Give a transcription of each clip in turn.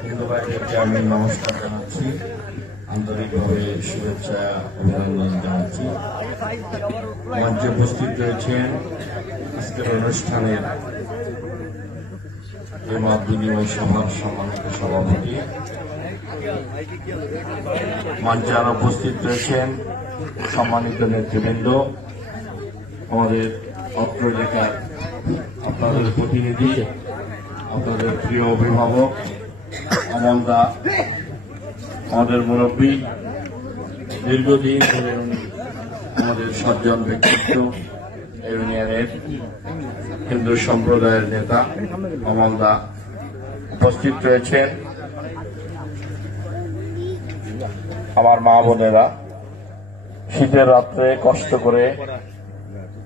হিন্দু ভাইদেরকে আমি নমস্কার জানাচ্ছি, আন্তরিকভাবে শুভেচ্ছা অভিনন্দন জানাচ্ছি। মঞ্চে উপস্থিত রয়েছেন আজকের অনুষ্ঠানের এই মত বিনিময় সভার সম্মানিত সভাপতি। মঞ্চে আরো উপস্থিত রয়েছেন সম্মানিত নেতৃবৃন্দ, আমাদের অত্র এলাকার আপনাদের প্রতিনিধি, আপনাদের প্রিয় অভিভাবক অমলদা, আমাদের মুরব্বী, দীর্ঘদিন ধরে আমাদের সজ্জন ব্যক্তিত্ব, ইউনিয়নের হিন্দু সম্প্রদায়ের নেতা অমলদা উপস্থিত রয়েছেন। আমার মা বোনেরা শীতের রাত্রে কষ্ট করে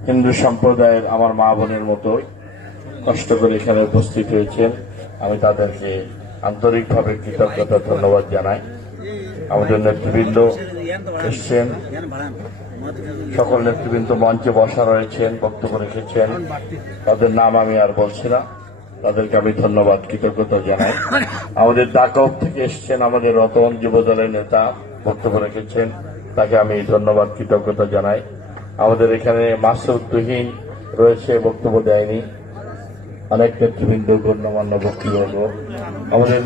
হিন্দু সম্প্রদায়ের আমার মা বোনের মতো কষ্ট করে এখানে উপস্থিত হয়েছেন, আমি তাদেরকে আন্তরিকভাবে কৃতজ্ঞতা ধন্যবাদ জানাই। আমাদের নেতৃবৃন্দ এসছেন, সকল নেতৃবৃন্দ মঞ্চে বসা রয়েছেন, বক্তব্য রেখেছেন, তাদের নাম আমি আর বলছি না, তাদেরকে আমি ধন্যবাদ কৃতজ্ঞতা জানাই। আমাদের দাকব থেকে এসছেন আমাদের রতন যুবদলের নেতা, বক্তব্য রেখেছেন, তাকে আমি ধন্যবাদ কৃতজ্ঞতা জানাই। আমাদের এখানে মাসুদ তুহিন রয়েছে, বক্তব্য দেয়নি, অনেক নেতৃবৃন্দ গণ্যমান্য বক্তব্য আমাদের